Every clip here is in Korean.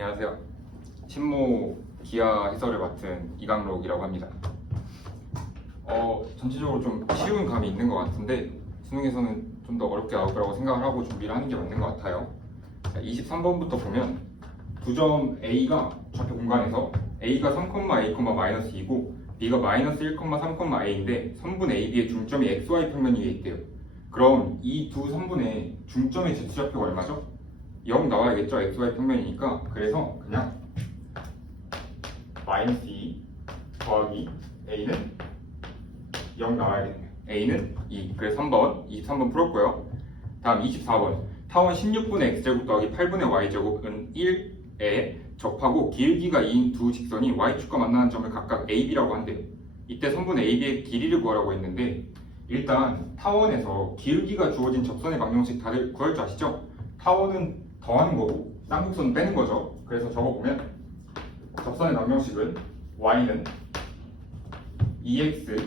안녕하세요. 친모 기하 해설을 맡은 이강록이라고 합니다. 전체적으로 좀 쉬운 감이 있는 것 같은데 수능에서는 좀 더 어렵게 나올 거라고 생각을 하고 준비를 하는 게 맞는 것 같아요. 23번부터 보면 두 점 A가 좌표 공간에서 A가 3,A,-2고 B가 -1,3,A인데 선분 AB의 중점이 XY 평면 위에 있대요. 그럼 이 두 선분의 중점의 제수좌표가 얼마죠? 0 나와야겠죠? XY 평면이니까. 그래서 그냥 -2 더하기 A는 0 나와야겠네요. A는 2. 그래서 3번, 23번 풀었고요. 다음 24번. 타원 16분의 X제곱 더하기 8분의 Y제곱은 1에 접하고 길기가 2인 두 직선이 Y축과 만나는 점을 각각 AB라고 한대요. 이때 선분 AB의 길이를 구하라고 했는데 일단 타원에서 기울기가 주어진 접선의 방정식 다들 구할 줄 아시죠? 타원은 더하는 거고 쌍곡선은 빼는 거죠. 그래서 적어보면 접선의 방정식은 y는 2x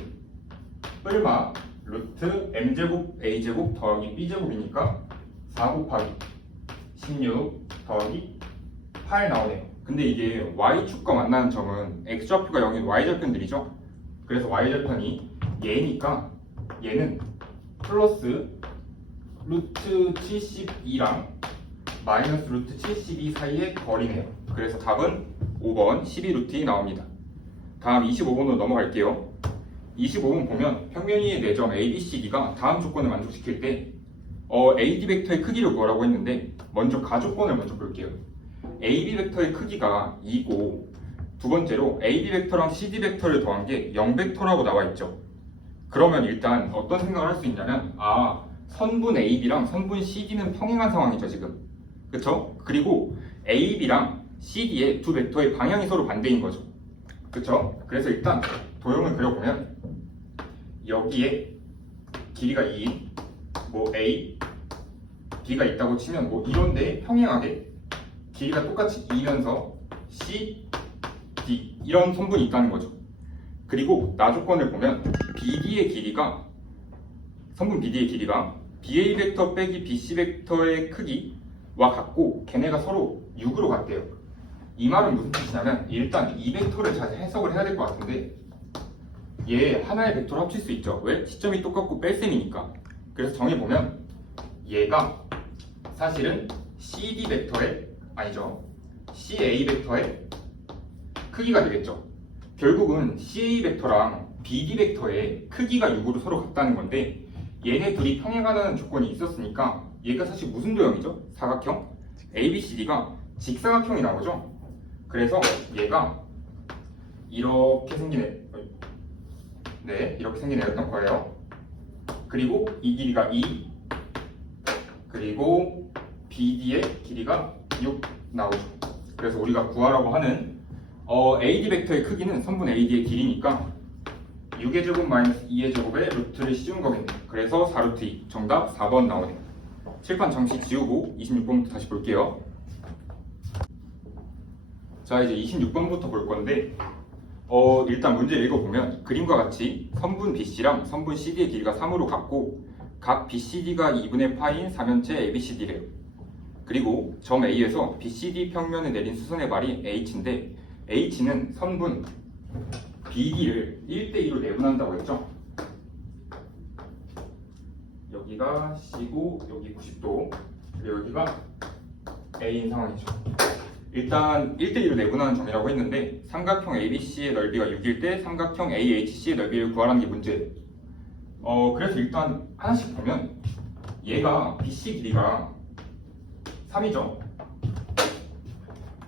뿔마 루트 m제곱 a제곱 더하기 b제곱이니까 4 곱하기 16 더하기 8 나오네요. 근데 이게 y축과 만나는 점은 x좌표가 0인 y절편들이죠. 그래서 y절편이 얘니까 얘는 플러스 루트 72랑 마이너스 루트 72 사이의 거리네요. 그래서 답은 5번 12루트 나옵니다. 다음 25번으로 넘어갈게요. 25번 보면 평면 위의 4점 ABCD가 다음 조건을 만족시킬 때 AD 벡터의 크기를 구하라고 했는데 먼저 가조건을 먼저 볼게요. AB 벡터의 크기가 2고 두 번째로 AB 벡터랑 CD 벡터를 더한 게 0벡터라고 나와 있죠. 그러면 일단 어떤 생각을 할 수 있냐면 선분 AB랑 선분 CD는 평행한 상황이죠 지금. 그쵸? 그리고 AB랑 CD의 두 벡터의 방향이 서로 반대인 거죠. 그쵸? 그래서 일단 도형을 그려보면 여기에 길이가 2인 A, B가 있다고 치면 이런데 평행하게 길이가 똑같이 2면서 C, D 이런 선분이 있다는 거죠. 그리고 나조건을 보면 BD의 길이가 선분 BD의 길이가 BA 벡터 빼기 BC 벡터의 크기와 같고 걔네가 서로 6으로 같대요. 이 말은 무슨 뜻이냐면 일단 이 벡터를 잘 해석을 해야 될 것 같은데 얘 하나의 벡터로 합칠 수 있죠. 왜? 시점이 똑같고 뺄셈이니까. 그래서 정해보면 얘가 사실은 CD 벡터의 CA 벡터의 크기가 되겠죠. 결국은 CA 벡터랑 BD 벡터의 크기가 6으로 서로 같다는 건데 얘네 둘이 평행하다는 조건이 있었으니까 얘가 사실 무슨 도형이죠? 사각형? ABCD가 직사각형이 나오죠? 그래서 얘가 이렇게 이렇게 생긴 애였던 거예요. 그리고 이 길이가 2 그리고 BD의 길이가 6 나오죠. 그래서 우리가 구하라고 하는 AD 벡터의 크기는 선분 AD의 길이니까 6의 제곱 마이너스 2의 제곱에 루트를 씌운 거겠네요. 그래서 4루트 2 정답 4번 나오네요. 칠판 잠시 지우고 26번부터 다시 볼게요. 자 이제 26번부터 볼 건데 일단 문제 읽어보면 그림과 같이 선분 BC랑 선분 CD의 길이가 3으로 같고 각 BCD가 2분의 파인 3면체 ABCD래요. 그리고 점 A에서 BCD 평면에 내린 수선의 발이 H인데 H는 선분 BD를 1대2로 내분한다고 했죠. 여기가 C고 여기 90도 그리고 여기가 A인 상황이죠. 일단 1대2로 내분하는 점이라고 했는데 삼각형 ABC의 넓이가 6일 때 삼각형 AHC의 넓이를 구하라는 게 문제예요. 그래서 일단 하나씩 보면 얘가 BC 길이가 3이죠.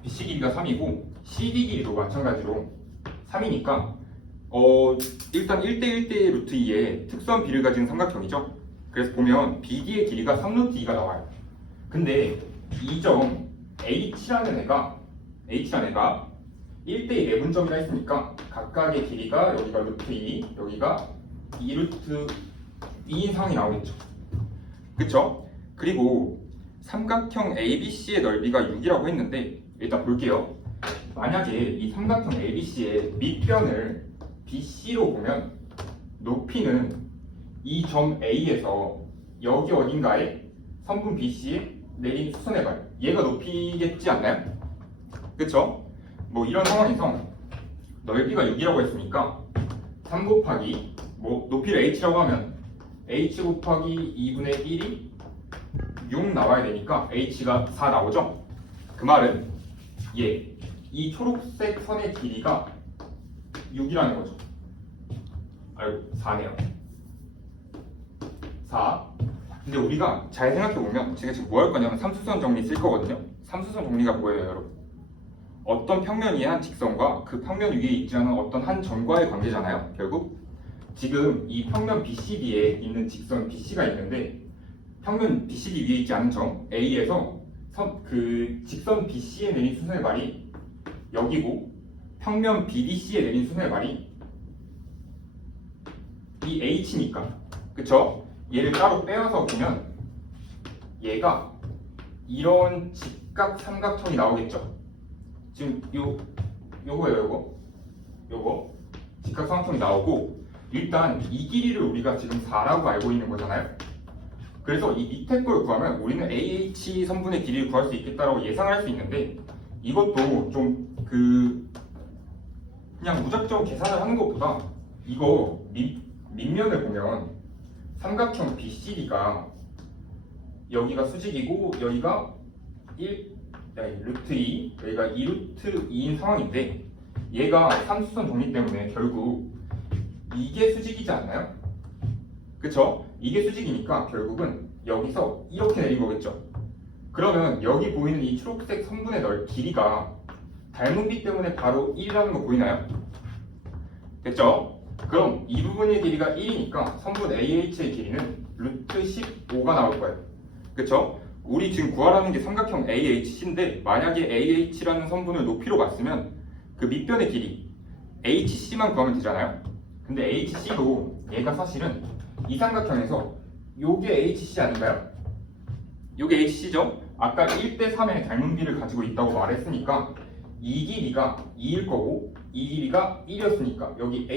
BC 길이가 3이고 CD 길이도 마찬가지로 3이니까 일단 1대1대 루트 2의 특수한 비를 가진 삼각형이죠. 그래서 보면 BD의 길이가 3루트 2가 나와요. 근데 이 점 H라는 애가 1대2 내분점이라 했으니까 각각의 길이가 여기가 루트 2, 여기가 2루트 2인 상황이 나오겠죠. 그쵸? 그리고 삼각형 ABC의 넓이가 6이라고 했는데 일단 볼게요. 만약에 이 삼각형 ABC의 밑변을 BC로 보면 높이는 이 점 A에서 여기 어딘가에 선분 BC에 내린 수선의 발 얘가 높이겠지 않나요? 그쵸? 뭐 이런 상황에서 넓이가 6이라고 했으니까 3 곱하기 뭐 높이를 h라고 하면 h 곱하기 2분의 1이 6 나와야 되니까 h가 4 나오죠? 그 말은 이 초록색 선의 길이가 6이라는 거죠. 아이고 4네요. 4. 근데 우리가 잘 생각해보면 제가 지금 뭐 할 거냐면 삼수선 정리 쓸 거거든요. 삼수선 정리가 뭐예요, 여러분? 어떤 평면 위에 한 직선과 그 평면 위에 있지 않은 어떤 한 점과의 관계잖아요. 결국 지금 이 평면 BCD에 있는 직선 BC가 있는데 평면 BCD 위에 있지 않은 점 A에서 그 직선 BC에 내린 수선의 발이 여기고 평면 BDC에 내린 수선의 발이 이 H니까 그쵸? 얘를 따로 빼와서 보면 얘가 이런 직각 삼각형이 나오겠죠. 지금 요거 직각 삼각형이 나오고 일단 이 길이를 우리가 지금 4라고 알고 있는 거잖아요. 그래서 이 밑에 걸 구하면 우리는 AH 선분의 길이를 구할 수 있겠다라고 예상할 수 있는데 이것도 좀 그냥 무작정 계산을 하는 것보다 이거 밑면을 보면 삼각형 BCD가 여기가 수직이고 여기가 루트 2, 여기가 2루트 2인 상황인데 얘가 삼수선 정리 때문에 결국 이게 수직이지 않나요? 그쵸? 이게 수직이니까 결국은 여기서 이렇게 내린 거겠죠. 그러면 여기 보이는 이 초록색 선분의 길이가 닮은비 때문에 바로 1이라는 거 보이나요? 됐죠? 그럼 이 부분의 길이가 1이니까 선분 AH의 길이는 루트 15가 나올 거예요. 그쵸? 우리 지금 구하라는 게 삼각형 AHC인데 만약에 AH라는 선분을 높이로 봤으면 그 밑변의 길이 HC만 구하면 되잖아요. 근데 HC도 얘가 사실은 이 삼각형에서 요게 HC 아닌가요? 요게 HC죠? 아까 1대 3의 닮은비를 가지고 있다고 말했으니까 이 길이가 2일 거고 이 길이가 1이었으니까 여기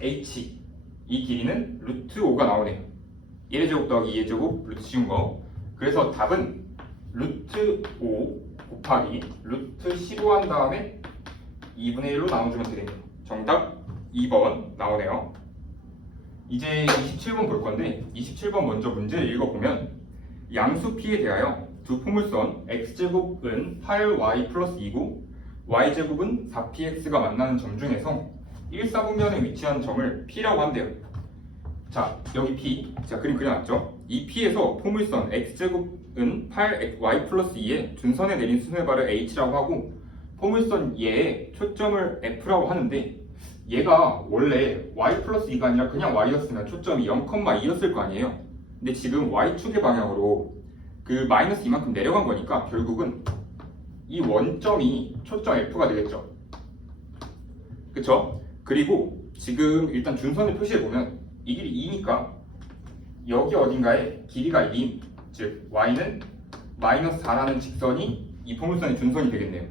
AH 이 길이는 루트 5가 나오네요. 1의 제곱 더하기 2의 제곱 루트 씌운 거. 그래서 답은 루트 5 곱하기 루트 15 한 다음에 2분의 1로 나눠주면 되겠네요. 정답 2번 나오네요. 이제 27번 볼 건데 27번 먼저 문제 읽어보면 양수 P에 대하여 두 포물선 x제곱은 8y 플러스 2고 y제곱은 4px가 만나는 점 중에서 1사분면에 위치한 점을 P라고 한대요. 자, 여기 P, 제가 그림 그려놨죠? 이 P에서 포물선 x제곱은 8y 플러스 2에 준선에 내린 수선의 발을 h라고 하고 포물선 얘에 초점을 f라고 하는데 얘가 원래 y 플러스 2가 아니라 그냥 y였으면 초점이 0,2였을 거 아니에요. 근데 지금 y축의 방향으로 그 마이너스 이만큼 내려간 거니까 결국은 이 원점이 초점 f가 되겠죠. 그쵸? 그리고 지금 일단 준선을 표시해보면 이 길이 2니까 여기 어딘가에 길이가 2인 즉 y는 마이너스 4라는 직선이 이 포물선의 준선이 되겠네요.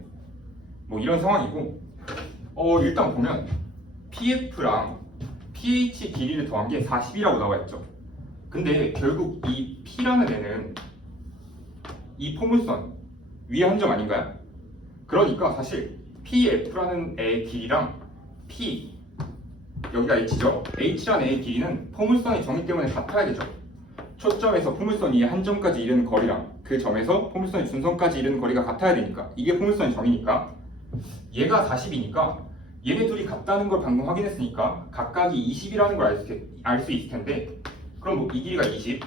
뭐 이런 상황이고 일단 보면 PF랑 PH 길이를 더한 게 40이라고 나와 있죠. 근데 결국 이 P라는 애는 이 포물선 위에 한 점 아닌가요? 그러니까 사실 PF라는 애의 길이랑 P 여기가 H죠. H라는 애의 길이는 포물선의 정의 때문에 같아야 되죠. 초점에서 포물선 위에 한 점까지 이르는 거리랑 그 점에서 포물선의 준선까지 이르는 거리가 같아야 되니까 이게 포물선의 정의니까 얘가 40이니까 얘네 둘이 같다는 걸 방금 확인했으니까 각각이 20이라는 걸 알 수 있을 텐데 그럼 뭐 이 길이가 20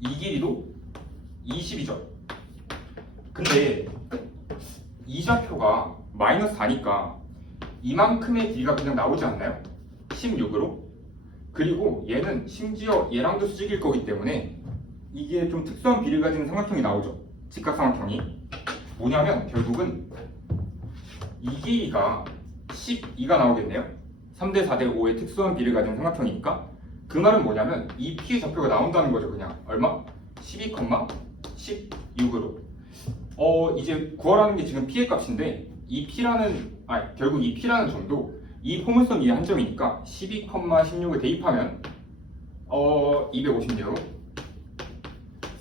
이 길이도 20이죠. 근데 이 좌표가 마이너스 4니까 이만큼의 길이가 그냥 나오지 않나요? 16으로. 그리고 얘는 심지어 얘랑도 수직일 거기 때문에 이게 좀 특수한 비를 가진 삼각형이 나오죠. 직각삼각형이. 뭐냐면 결국은 이 길이가 12가 나오겠네요. 3대 4대 5의 특수한 비를 가진 삼각형이니까 그 말은 뭐냐면 이 P의 좌표가 나온다는 거죠. 그냥 얼마? 12,16으로. 이제 구하라는 게 지금 P의 값인데 결국 이 P라는 점도 이 포물선 위에 한 점이니까 12,16을 대입하면 256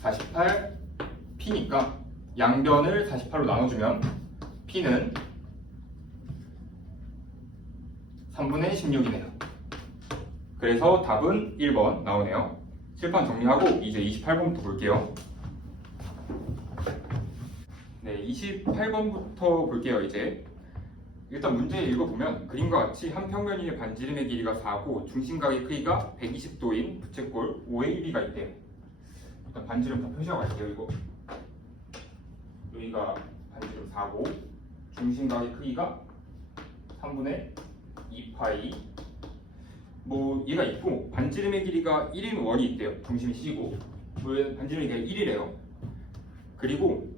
48 P니까 양변을 48로 나눠주면 P는 3분의 16이네요. 그래서 답은 1번 나오네요. 칠판 정리하고 이제 28번부터 볼게요. 네, 28번부터 볼게요. 이제 일단 문제 읽어보면 그림과 같이 한 평면인의 반지름의 길이가 4고 중심각의 크기가 120도인 부채꼴 OAB가 있대요. 일단 반지름 다 표시하고 갈게요. 이거 여기가 반지름 4고 중심각의 크기가 3분의 2파이 뭐 얘가 있고 반지름의 길이가 1인 원이 있대요. 중심이 C고 반지름의 길이가 1이래요. 그리고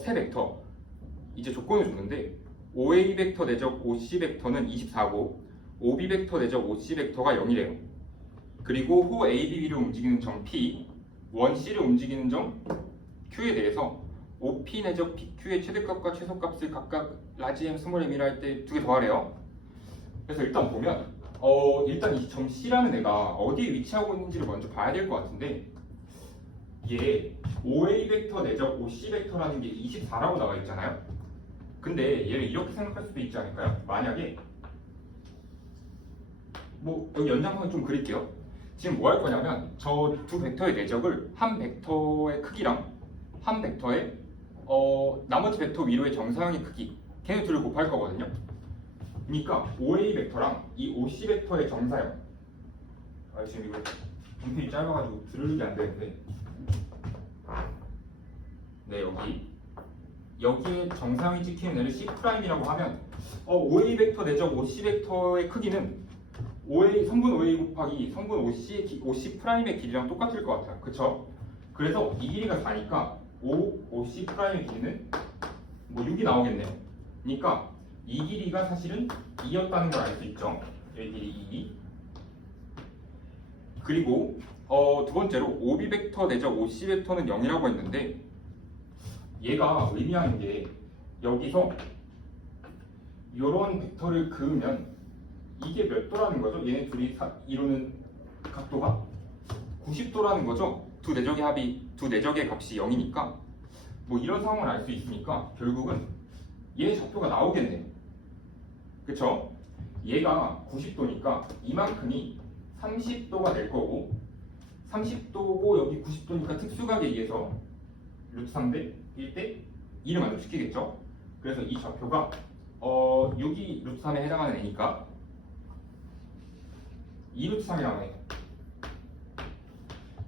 세 벡터 이제 조건을 줬는데 OA 벡터 내적 OC 벡터는 24고 OB 벡터 내적 OC 벡터가 0이래요. 그리고 호 ABB를 움직이는 점 P, 원 C를 움직이는 점 Q에 대해서 OP 내적 PQ의 최대값과 최소값을 각각 라지 M, 스몰 M이라 할 때 두 개 더하래요. 그래서 일단 보면 일단 이 점 C라는 애가 어디에 위치하고 있는지를 먼저 봐야 될 것 같은데 얘 OA 벡터 내적 OC 벡터라는 게 24라고 나와 있잖아요. 근데 얘를 이렇게 생각할 수도 있지 않을까요? 만약에 뭐 여기 연장선을 좀 그릴게요. 지금 뭐 할 거냐면 저 두 벡터의 내적을 한 벡터의 크기랑 한 벡터의 나머지 벡터 위로의 정사형의 크기 걔네 둘을 곱할 거거든요. 그러니까 OA 벡터랑 이 OC 벡터의 정사형 지금 이거 정필이 짧아가지고 들으기 안 되는데 네 여기에 정사형이 찍히는 애를 C'이라고 하면 OA 벡터 내적 OC 벡터의 크기는 성분 OA 곱하기 성분 OC'의 길이랑 똑같을 것 같아요. 그쵸? 그래서 이 길이가 4니까 OC'의 길이는 뭐 6이 나오겠네요. 그러니까 이 길이가 사실은 2였다는 걸 알 수 있죠. 이 길이 2. 그리고 두 번째로 OB 벡터 내적 OC 벡터는 0이라고 했는데 얘가 의미하는 게 여기서 이런 벡터를 그으면 이게 몇 도라는 거죠? 얘네 둘이 이루는 각도가 90도라는 거죠? 두 내적의 값이 0이니까 뭐 이런 상황을 알 수 있으니까 결국은 얘 좌표가 나오겠네요. 그쵸? 얘가 90도니까 이만큼이 30도가 될 거고 30도고 여기 90도니까 특수각에 의해서 루트 3대 1대 2를 만족시키겠죠? 그래서 이 좌표가 6이 루트 3에 해당하는 애니까 2 루트 3이 나오네요.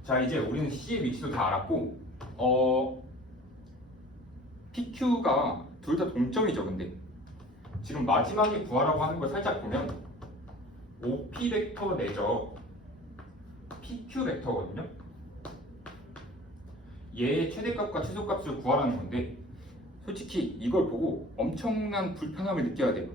자 이제 우리는 C의 위치도 다 알았고 PQ가 둘 다 동점이죠. 근데 지금 마지막에 구하라고 하는 걸 살짝 보면 OP 벡터 내적 PQ 벡터거든요. 얘의 최대값과 최소값을 구하라는 건데 솔직히 이걸 보고 엄청난 불편함을 느껴야 돼요.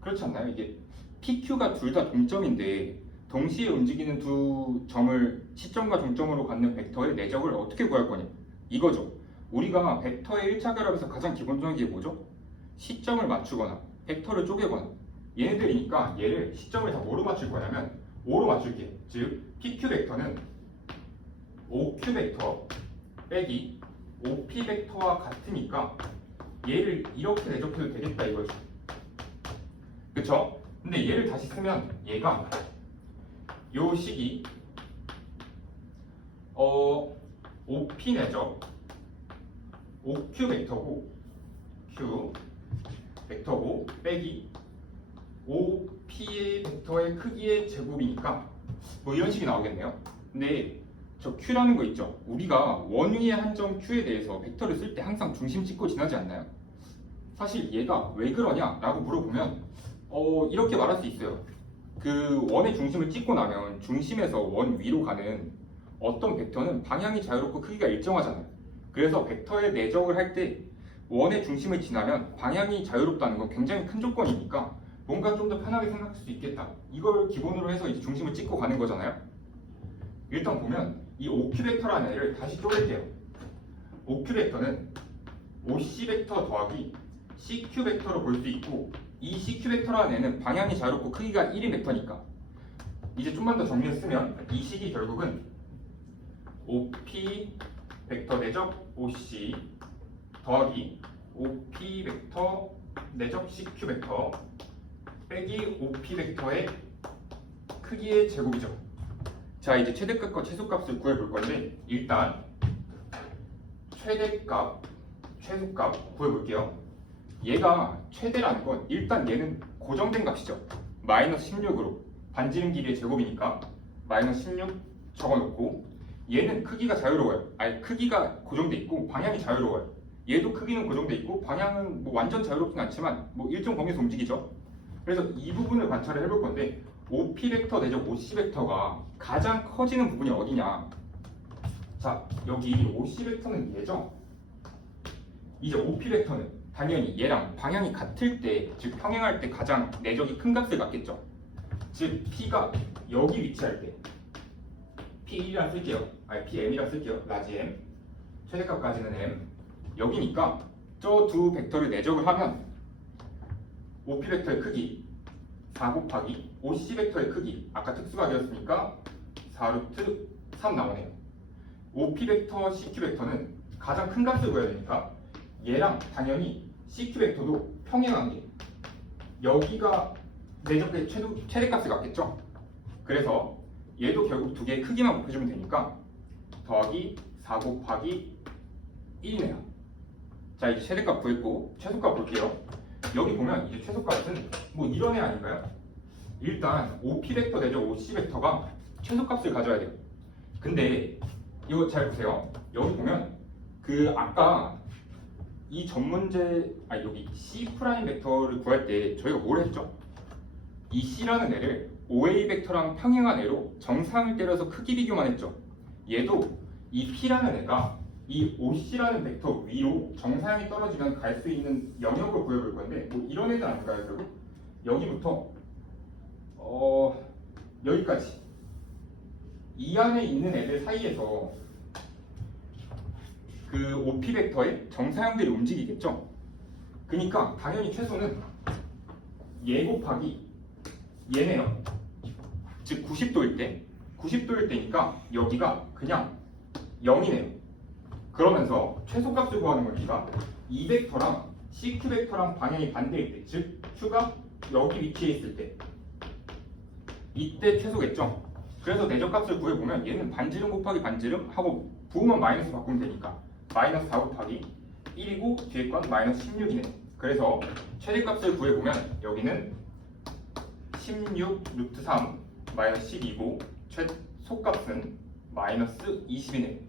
그렇지 않나요? 이게 PQ가 둘 다 동점인데 동시에 움직이는 두 점을 시점과 종점으로 갖는 벡터의 내적을 어떻게 구할 거냐 이거죠. 우리가 벡터의 1차 결합에서 가장 기본적인 게 뭐죠? 시점을 맞추거나 벡터를 쪼개거나 얘네들이니까 얘를 시점을 다 뭐로 맞출 거냐면 5로 맞출게요. 즉 PQ 벡터는 OQ 벡터 빼기 OP 벡터와 같으니까 얘를 이렇게 내적해도 되겠다 이거죠. 그쵸? 근데 얘를 다시 쓰면 얘가 요 식이 OP 내적 OQ 벡터고 Q 벡터고 빼기 OP의 벡터의 크기의 제곱이니까 뭐 이런 식이 나오겠네요. 근데 저 Q라는 거 있죠. 우리가 원위의 한 점 Q에 대해서 벡터를 쓸 때 항상 중심 찍고 지나지 않나요? 사실 얘가 왜 그러냐 라고 물어보면 이렇게 말할 수 있어요. 그 원의 중심을 찍고 나면 중심에서 원 위로 가는 어떤 벡터는 방향이 자유롭고 크기가 일정하잖아요. 그래서 벡터의 내적을 할 때 원의 중심을 지나면 방향이 자유롭다는 건 굉장히 큰 조건이니까 뭔가 좀 더 편하게 생각할 수 있겠다. 이걸 기본으로 해서 이제 중심을 찍고 가는 거잖아요. 일단 보면 이 OQ 벡터라는 애를 다시 쪼갤게요. OQ 벡터는 OC 벡터 더하기 CQ 벡터로 볼 수 있고 이 CQ 벡터라는 애는 방향이 자유롭고 크기가 1인 벡터니까 이제 좀만 더 정리해서 쓰면 이 식이 결국은 OP 벡터 내적 OC 더하기 OP 벡터 내적 CQ 벡터 빼기 OP 벡터의 크기의 제곱이죠. 자, 이제 최대값과 최소값을 구해볼 건데 일단 최대값, 최소값 구해볼게요. 얘가 최대라는 건 일단 얘는 고정된 값이죠. 마이너스 16으로 반지름 길이의 제곱이니까 마이너스 16 적어놓고 얘는 크기가 자유로워요. 아니 크기가 고정돼 있고 방향이 자유로워요. 얘도 크기는 고정돼 있고 방향은 뭐 완전 자유롭진 않지만 뭐 일정 범위에서 움직이죠. 그래서 이 부분을 관찰을 해볼 건데 OP 벡터 내적 OC 벡터가 가장 커지는 부분이 어디냐? 자, 여기 OC 벡터는 얘죠. 이제 OP 벡터는 당연히 얘랑 방향이 같을 때, 즉 평행할 때 가장 내적이 큰 값을 갖겠죠. 즉 P가 여기 위치할 때 P1이라 쓸게요. 아니 PM이라 쓸게요. 라지 M 최대값까지는 M 여기니까 저 두 벡터를 내적을 하면 OP 벡터의 크기 4 곱하기 OC 벡터의 크기 아까 특수각이었으니까 4루트 3 나오네요. OP 벡터, CQ 벡터는 가장 큰 값을 구해야 되니까 얘랑 당연히 CQ 벡터도 평행한 게 여기가 내적의 최대값을 갖겠죠. 그래서 얘도 결국 두 개의 크기만 곱해주면 되니까 더하기 4 곱하기 1이네요. 자, 이제 최대값 구했고 최소값 볼게요. 여기 보면 이제 최소값은 뭐 이런 애 아닌가요? 일단 OP 벡터 내적 OC 벡터가 최소값을 가져야 돼요. 근데 이거 잘 보세요. 여기 보면 그 아까 이 전문제 여기 C 프라임 벡터를 구할 때 저희가 뭘 했죠? 이 C라는 애를 OA 벡터랑 평행한 애로 정상을 때려서 크기 비교만 했죠. 얘도 이 P라는 애가 이 OC라는 벡터 위로 정사형이 떨어지면 갈 수 있는 영역을 구해볼 건데 뭐 이런 애들 아닐까요? 결국 여기부터 여기까지 이 안에 있는 애들 사이에서 그 OP 벡터의 정사형들이 움직이겠죠. 그러니까 당연히 최소는 얘 곱하기 얘네요. 즉 90도일 때니까 여기가 그냥 0이네요. 그러면서 최소값을 구하는 거니까 이 벡터랑 CQ 벡터랑 방향이 반대일 때, 즉 Q가 여기 위치에 있을 때 이때 최소겠죠. 그래서 내적값을 구해보면 얘는 반지름 곱하기 반지름 하고 부호만 마이너스 바꾸면 되니까 마이너스 4 곱하기 1이고 뒤에 건 마이너스 16이네. 그래서 최대값을 구해보면 여기는 16 루트 3 마이너스 12고 최소값은 마이너스 20이네.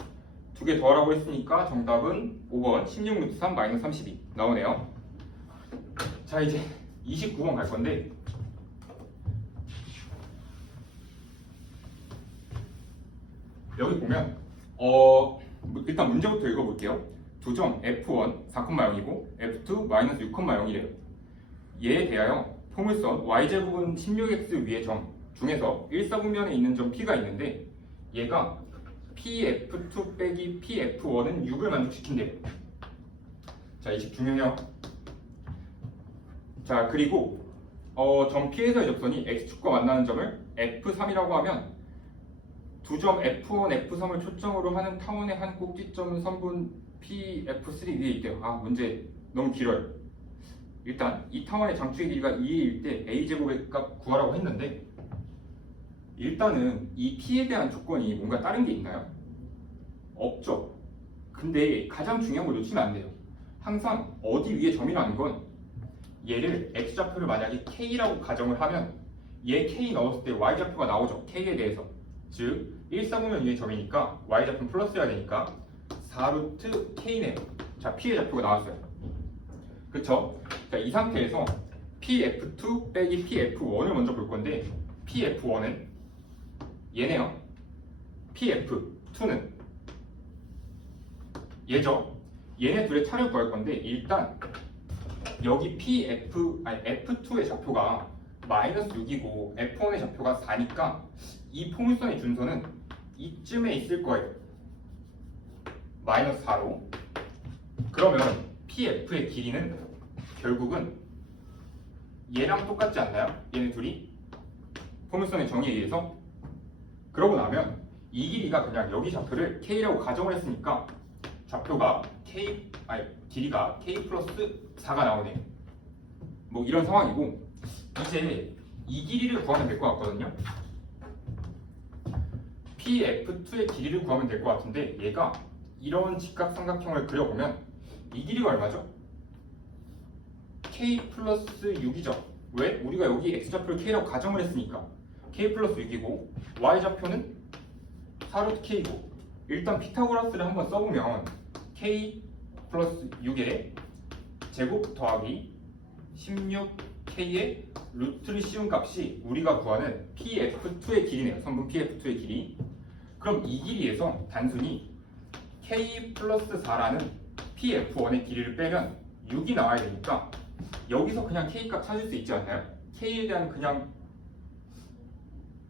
두 개 더하라고 했으니까 정답은 5번 16 루트 3 마이너스 32 나오네요. 자, 이제 29번 갈 건데 여기 보면 일단 문제부터 읽어볼게요. 두 점 F1 4,0이고 F2 마이너스 6,0이래요. 얘에 대하여 포물선 y제곱은 16x 위의 점 중에서 1사분면에 있는 점 P가 있는데 얘가 PF2 빼기 PF1은 6을 만족시킨대요. 자, 이 식 중요해요. 자, 그리고 점 P에서의 접선이 X축과 만나는 점을 F3이라고 하면 두 점 F1, F3을 초점으로 하는 타원의 한 꼭지점 선분 PF3 위에 있대요. 문제 너무 길어요. 일단 이 타원의 장축의 길이가 2일 때 A제곱의 값 구하라고 했는데 일단은 이 P에 대한 조건이 뭔가 다른 게 있나요? 없죠. 근데 가장 중요한 걸 놓치면 안 돼요. 항상 어디 위에 점이라는 건 얘를 X좌표를 만약에 K라고 가정을 하면 얘 K 넣었을 때 Y좌표가 나오죠. K에 대해서. 즉 1사분면 위의 점이니까 Y좌표는 플러스여야 되니까 4루트 K네요. 자, P의 좌표가 나왔어요. 그쵸? 자, 이 상태에서 PF2 빼기 PF1을 먼저 볼 건데 PF1은 얘네요. PF2는 얘죠. 얘네 둘의 차를 구할 건데 일단 여기 F2의 좌표가 마이너스 6이고 F1의 좌표가 4니까 이 포물선의 준선은 이쯤에 있을 거예요. 마이너스 4로. 그러면 PF의 길이는 결국은 얘랑 똑같지 않나요? 얘네 둘이 포물선의 정의에 의해서. 그러고 나면 이 길이가 그냥 여기 좌표를 K라고 가정을 했으니까 좌표가 길이가 k 플러스 4가 나오네요. 뭐 이런 상황이고, 이제 이 길이를 구하면 될 것 같거든요. PF2의 길이를 구하면 될 것 같은데, 얘가 이런 직각삼각형을 그려보면 이 길이가 얼마죠? k 플러스 6이죠. 왜? 우리가 여기 x좌표를 k라고 가정을 했으니까 k 플러스 6이고 y좌표는 4루트 k고, 일단 피타고라스를 한번 써보면 k 플러스 6의 제곱 더하기 16k의 루트를 씌운 값이 우리가 구하는 pf2의 길이네요. 선분 pf2의 길이. 그럼 이 길이에서 단순히 k 플러스 4라는 pf1의 길이를 빼면 6이 나와야 되니까 여기서 그냥 k 값 찾을 수 있지 않나요? k에 대한 그냥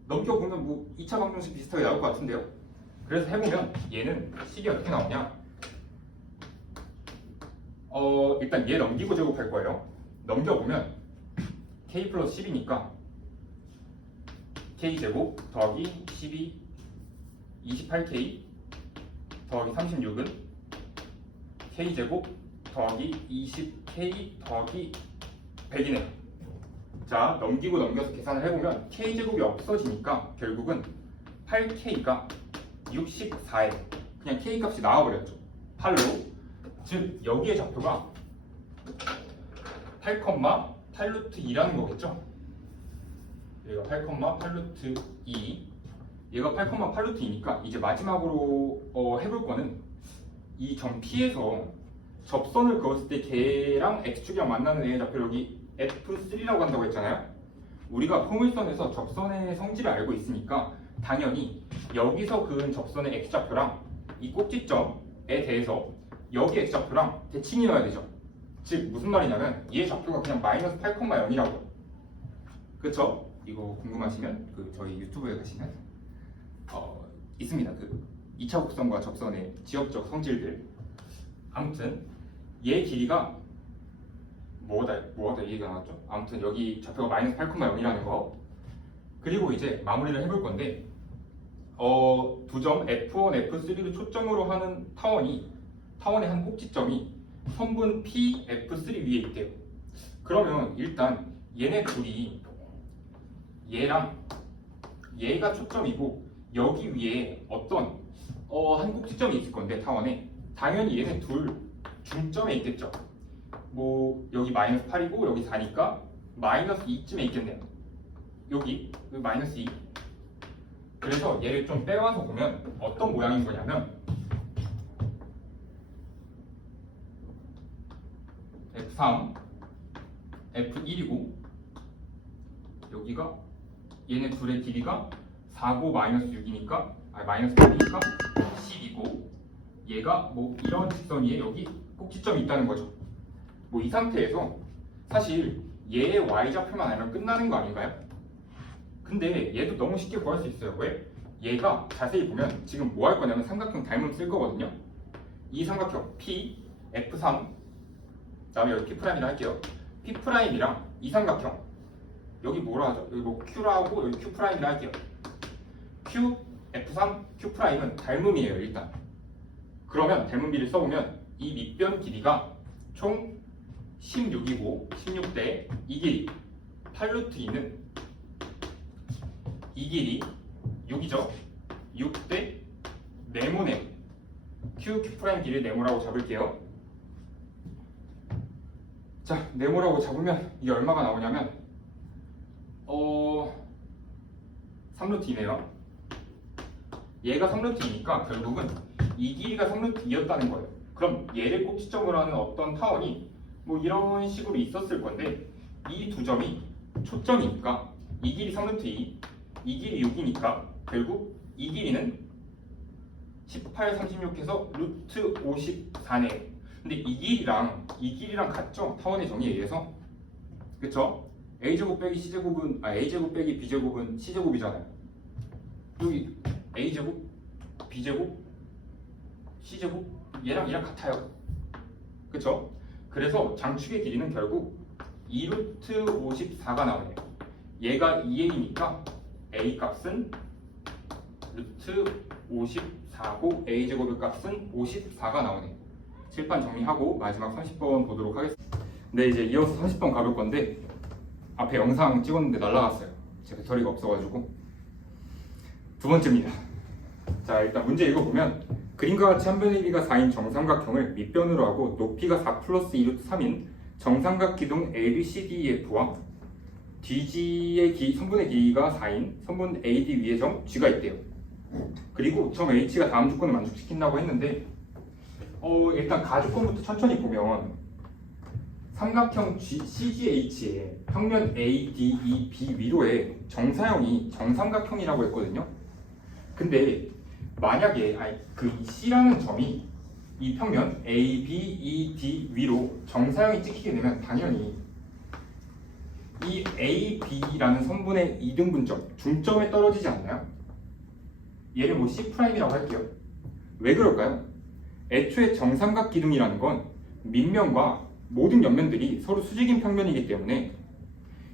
넘겨보면 뭐 2차 방정식 비슷하게 나올 것 같은데요. 그래서 해보면 얘는 식이 어떻게 나오냐, 일단 얘 넘기고 제곱할 거예요. 넘겨보면 k 플러스 10이니까 k 제곱 더하기 12 28k 더하기 36은 k 제곱 더하기 20k 더하기 100이네요. 자, 넘기고 넘겨서 계산을 해보면 k 제곱이 없어지니까 결국은 8k가 64에 그냥 k 값이 나와버렸죠. 8로. 즉 여기의 좌표가 8,8루트 2라는 거겠죠. 얘가 8,8루트 2, 얘가 8,8루트 2니까 이제 마지막으로 해볼 거는 이 점 P에서 접선을 그었을 때 걔랑 x축이랑 만나는 애의 좌표 여기 F3라고 한다고 했잖아요. 우리가 포물선에서 접선의 성질을 알고 있으니까 당연히 여기서 그은 접선의 x좌표랑 이 꼭지점에 대해서 여기 x좌표랑 대칭이 넣어야 되죠. 즉 무슨 말이냐면 얘의 좌표가 그냥 마이너스 8,0이라고. 그쵸? 이거 궁금하시면 그 저희 유튜브에 가시면 있습니다. 그 2차 곡선과 접선의 지역적 성질들. 아무튼 얘 길이가 뭐가 얘기가 나왔죠? 아무튼 여기 좌표가 마이너스 8,0이라는 거. 그리고 이제 마무리를 해볼 건데 두 점 F1, F3를 초점으로 하는 타원의 한 꼭지점이 선분 PF3 위에 있대요. 그러면 일단 얘네 둘이 얘랑 얘가 초점이고 여기 위에 어떤 한 꼭지점이 있을 건데 타원에 당연히 얘네 둘 중점에 있겠죠. 뭐 여기 마이너스 8이고 여기 4니까 마이너스 2쯤에 있겠네요. 여기 마이너스 2. 그래서 얘를 좀 빼와서 보면 어떤 모양인 거냐면 F3, F1이고 여기가 얘네 둘의 길이가 4고 마이너스 6이니까 마이너스 8이니까 10이고 얘가 뭐 이런 직선 위에 여기 꼭지점이 있다는 거죠. 뭐 이 상태에서 사실 얘의 y좌표만 알면 끝나는 거 아닌가요? 근데 얘도 너무 쉽게 구할 수 있어요. 왜? 얘가 자세히 보면 지금 뭐 할 거냐면 삼각형 닮음 쓸 거거든요. 이 삼각형 P, F3 다음에 여기 P'이라 할게요. P'이랑 이 삼각형 여기 뭐라 하죠? 여기 뭐 Q라고 여기 Q'이라 할게요. Q, F3, Q'은 닮음이에요. 일단 그러면 닮음비를 써보면 이 밑변 길이가 총 16이고 16대 이 길이 8루트 2는 이 길이 6이죠. 6대 네모네. Q 길이를 네모라고 잡을게요. 자, 네모라고 잡으면 이게 얼마가 나오냐면 3루트 2네요. 얘가 3루트 2니까 결국은 이 길이가 3루트 2였다는 거예요. 그럼 얘를 꼭지점으로 하는 어떤 타원이 뭐 이런 식으로 있었을 건데 이 두 점이 초점이니까 이 길이 3루트 2, 이 길이 6이니까 결국 이 길이는 18, 36해서 루트 54네. 근데 이 길이랑 같죠? 타원의 정의에 의해서. 그쵸? a제곱 빼기 c제곱은 a제곱 빼기 b제곱은 c제곱이잖아요. 여기 a제곱, b제곱, c제곱 얘랑 같아요. 그쵸? 그래서 장축의 길이는 결국 2루트 54가 나오네요. 얘가 2a니까 a 값은 루트 54 자, 하고 a제곱의 값은 54가 나오네. 칠판 정리하고 마지막 30번 보도록 하겠습니다. 네, 이제 이어서 40번 가볼 건데 앞에 영상 찍었는데 날라갔어요. 제 배터리가 없어가지고. 두 번째입니다. 자, 일단 문제 읽어보면 그림과 같이 한 변의 길이가 4인 정삼각형을 밑변으로 하고 높이가 4 플러스 2루트 3인 정삼각 기둥 ABCDEF와 DG의 선분의 길이가 4인 선분 AD 위의 점 G가 있대요. 그리고 점 H가 다음 조건을 만족시킨다고 했는데 일단 가조건부터 천천히 보면 삼각형 CGH의 평면 ADEB 위로의 정사형이 정삼각형이라고 했거든요. 근데 만약에 그 C라는 점이 이 평면 ABED 위로 정사형이 찍히게 되면 당연히 이 AB라는 선분의 이등분점 중점에 떨어지지 않나요? 얘를 뭐 C'이라고 할게요. 왜 그럴까요? 애초에 정삼각 기둥이라는 건 밑면과 모든 옆면들이 서로 수직인 평면이기 때문에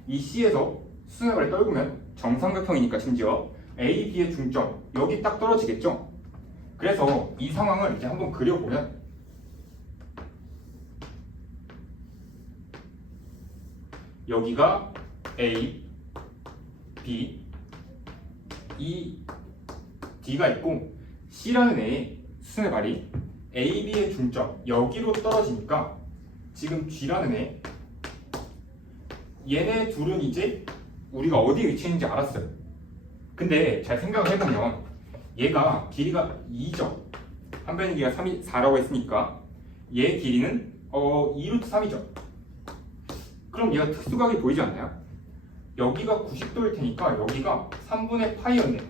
이 C에서 수직을 떨구면 정삼각형이니까 심지어 A, B의 중점 여기 딱 떨어지겠죠? 그래서 이 상황을 이제 한번 그려보면 여기가 A, B, E, D가 있고 C라는 애의 수순의 발이 A, B의 중점 여기로 떨어지니까 지금 G라는 애 얘네 둘은 이제 우리가 어디에 위치했는지 알았어요. 근데 잘 생각을 해보면 얘가 길이가 2죠. 한 변의 길이가 4라고 했으니까 얘 길이는 2루트 3이죠. 그럼 얘가 특수각이 보이지 않나요? 여기가 90도일 테니까 여기가 3분의 파이였네요.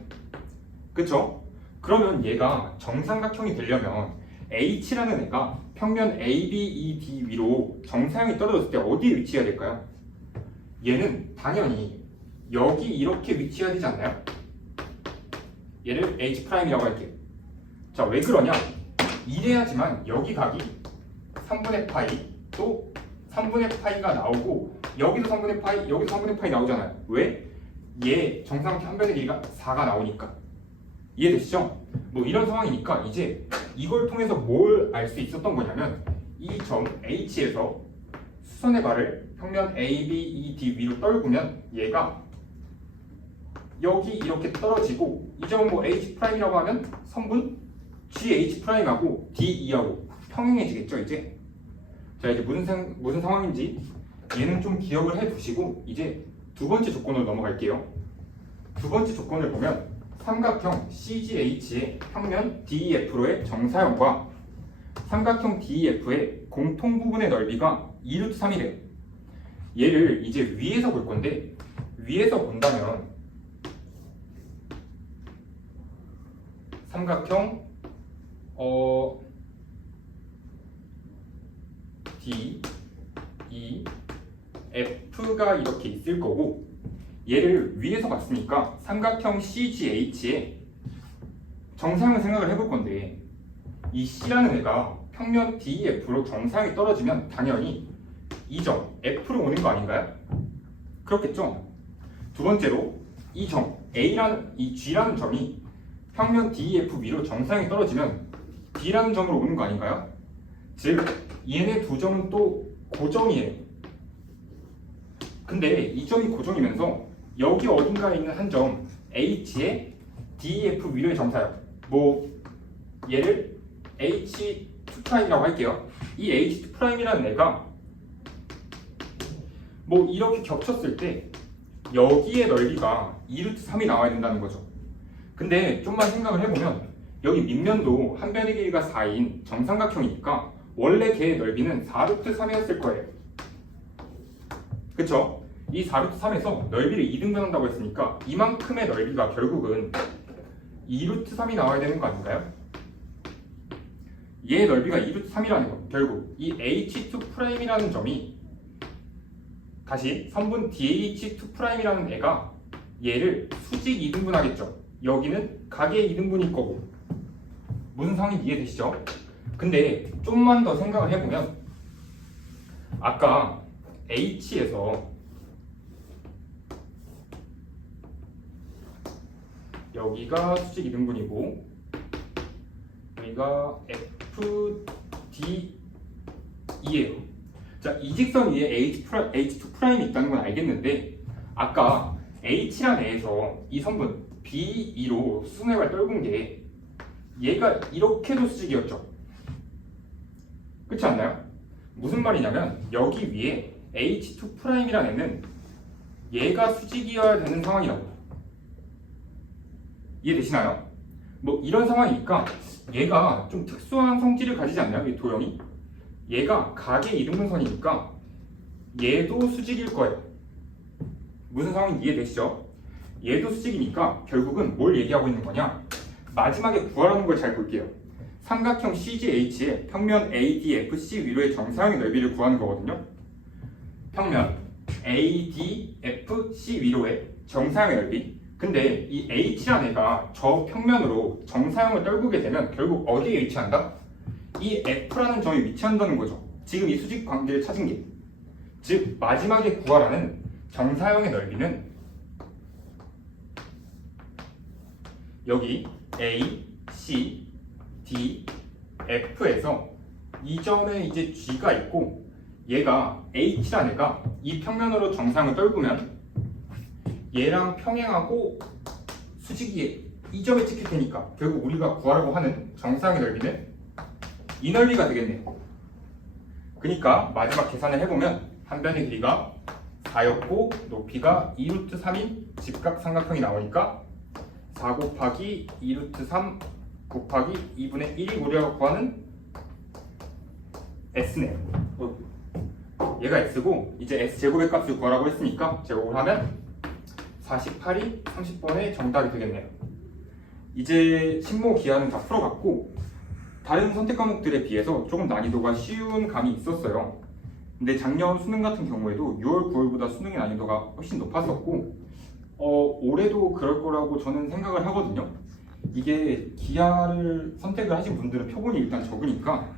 그쵸? 그러면 얘가 정삼각형이 되려면 H라는 애가 평면 ABED 위로 정사형이 떨어졌을 때 어디에 위치해야 될까요? 얘는 당연히 여기 이렇게 위치해야 되지 않나요? 얘를 H'이라고 할게요. 자, 왜 그러냐? 이래야지만 여기 각이 3분의 파이 또 3분의 파이가 나오고 여기도 3분의 파이 여기도 3분의 파이 나오잖아요. 왜? 얘 정삼각형 한 변의 길이가 4가 나오니까. 이해되시죠? 뭐 이런 상황이니까 이제 이걸 통해서 뭘 알 수 있었던 거냐면 이 점 H에서 수선의 발을 평면 ABED 위로 떨구면 얘가 여기 이렇게 떨어지고 이 점은 뭐 H'이라고 하면 선분 GH'하고 DE하고 평행해지겠죠 이제. 자, 이제 무슨 상황인지 얘는 좀 기억을 해 두시고 이제 두 번째 조건으로 넘어갈게요. 두 번째 조건을 보면 삼각형 CGH의 평면 DEF로의 정사형과 삼각형 DEF의 공통 부분의 넓이가 2루트 3이래요. 얘를 이제 위에서 볼 건데 위에서 본다면 삼각형 D, E, F가 이렇게 있을 거고 얘를 위에서 봤으니까 삼각형 CGH의 정사형을 생각을 해볼 건데 이 C라는 애가 평면 DEF로 정사형이 떨어지면 당연히 이 점 F로 오는 거 아닌가요? 그렇겠죠? 두 번째로 이 점 이 G라는 점이 평면 DEF 위로 정사형이 떨어지면 D라는 점으로 오는 거 아닌가요? 즉 얘네 두 점은 또 고정이에요. 근데 이 점이 고정이면서 여기 어딘가에 있는 한 점 H의 DEF 위로의 정사형 뭐 얘를 H2'이라고 할게요. 이 H2'이라는 애가 뭐 이렇게 겹쳤을 때 여기의 넓이가 2루트 3이 나와야 된다는 거죠. 근데 좀만 생각을 해보면 여기 밑면도 한 변의 길이가 4인 정삼각형이니까 원래 걔의 넓이는 4루트 3이었을 거예요. 그쵸? 이 4루트 3에서 넓이를 2등분한다고 했으니까 이만큼의 넓이가 결국은 2루트 3이 나와야 되는 거 아닌가요? 얘의 넓이가 2루트 3이라는 거 결국 이 H2'이라는 점이 다시 선분 DH2'이라는 애가 얘를 수직 2등분하겠죠. 여기는 각의 2등분일 거고 무슨 상황인지 이해되시죠? 근데 좀만 더 생각을 해보면 아까 H에서 여기가 수직 2등분이고 여기가 FDE예요. 자, 이 직선 위에 H2'이 있다는 건 알겠는데 아까 H란 애에서 이 성분 B2로 수선해발 떨군 게 얘가 이렇게도 수직이었죠. 그렇지 않나요? 무슨 말이냐면 여기 위에 H2'이란 애는 얘가 수직이어야 되는 상황이라고. 이해되시나요? 뭐 이런 상황이니까 얘가 좀 특수한 성질을 가지지 않나요? 이 도형이? 얘가 각의 이등분선이니까 얘도 수직일 거예요. 무슨 상황인지 이해되시죠? 얘도 수직이니까 결국은 뭘 얘기하고 있는 거냐? 마지막에 구하라는 걸 잘 볼게요. 삼각형 CGH의 평면 ADFC 위로의 정사형의 넓이를 구하는 거거든요. 평면 ADFC 위로의 정사형의 넓이. 근데 이 H란 애가 저 평면으로 정사형을 떨구게 되면 결국 어디에 위치한다? 이 F라는 점에 위치한다는 거죠. 지금 이 수직 관계를 찾은 게. 즉 마지막에 구하라는 정사형의 넓이는 여기 A, C, D, F에서 이 점에 이제 G가 있고 얘가 H란 애가 이 평면으로 정사형을 떨구면 얘랑 평행하고 수직이 이 점에 찍힐 테니까 결국 우리가 구하라고 하는 정사형의 넓이는 이 넓이가 되겠네요. 그러니까 마지막 계산을 해보면 한 변의 길이가 4였고 높이가 2루트 3인 직각삼각형이 나오니까 4 곱하기 2루트 3 곱하기 2분의 1이 우리가 구하는 S네요. 얘가 S고 이제 S제곱의 값을 구하라고 했으니까 제곱을 하면 48이 30번의 정답이 되겠네요. 이제 신모 기하는 다 풀어봤고 다른 선택 과목들에 비해서 조금 난이도가 쉬운 감이 있었어요. 근데 작년 수능 같은 경우에도 6월, 9월보다 수능의 난이도가 훨씬 높았었고 올해도 그럴 거라고 저는 생각을 하거든요. 이게 기하를 선택을 하신 분들은 표본이 일단 적으니까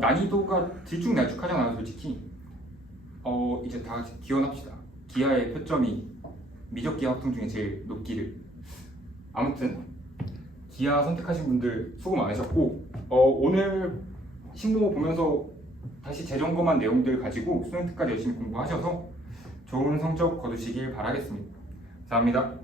난이도가 들쭉날쭉하잖아요, 솔직히. 이제 다 같이 기원합시다. 기하의 표점이 미적기하 학종 중에 제일 높기를. 아무튼 기하 선택하신 분들 수고 많으셨고 오늘 신모 보면서 다시 재점검한 내용들 가지고 수능 특까지 열심히 공부하셔서 좋은 성적 거두시길 바라겠습니다. 감사합니다.